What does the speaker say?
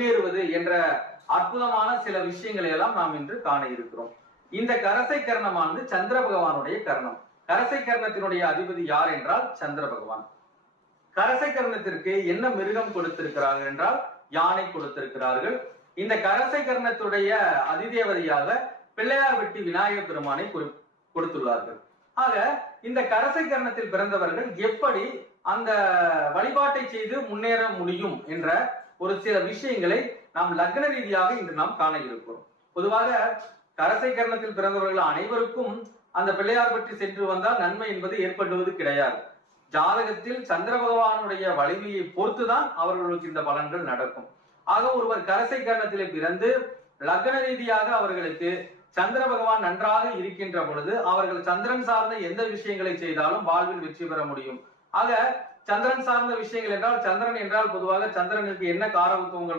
முன்னேறுவது என்ற அற்புதமான சில விஷயங்களை எல்லாம் நாம் இன்று காண இருக்கிறோம். இந்த கரசை கர்ணமானது சந்திர பகவானுடைய கர்ணம். கரசை கர்ணத்தினுடைய அதிபதி யார் என்றால் சந்திர பகவான். கரசை கர்ணத்திற்கு என்ன மிருகம் கொடுத்திருக்கிறார்கள் என்றால் யானை கொடுத்திருக்கிறார்கள். இந்த கரசை கர்ணத்துடைய அதிதேவதையாக பிள்ளையார்பட்டி விநாயகர் பெருமானை கொடுத்துள்ளார்கள். ஆக இந்த கரசை கர்ணத்தில் பிறந்தவர்கள் எப்படி அந்த வழிபாட்டை செய்து முன்னேற முடியும் என்ற ஒரு சில விஷயங்களை நாம் லக்ன ரீதியாக இன்று நாம் காண இருக்கிறோம். பொதுவாக கரசை கர்ணத்தில் பிறந்தவர்கள் அனைவருக்கும் அந்த பிள்ளையார்பட்டி சென்று வந்தால் நன்மை என்பது ஏற்படுவது கிடையாது. ஜாதகத்தில் சந்திர பகவானுடைய வலிமையை பொறுத்துதான் அவர்களுக்கு இந்த பலன்கள் நடக்கும். ஆக ஒருவர் கரசை கர்ணத்திலே பிறந்து லக்ன ரீதியாக அவர்களுக்கு சந்திர பகவான் நன்றாக இருக்கின்ற பொழுது அவர்கள் சந்திரன் சார்ந்த எந்த விஷயங்களை செய்தாலும் வாழ்வில் வெற்றி பெற முடியும். ஆக சந்திரன் சார்ந்த விஷயங்கள் என்றால், சந்திரன் என்றால் பொதுவாக சந்திரனுக்கு என்ன காரகத்துவங்கள்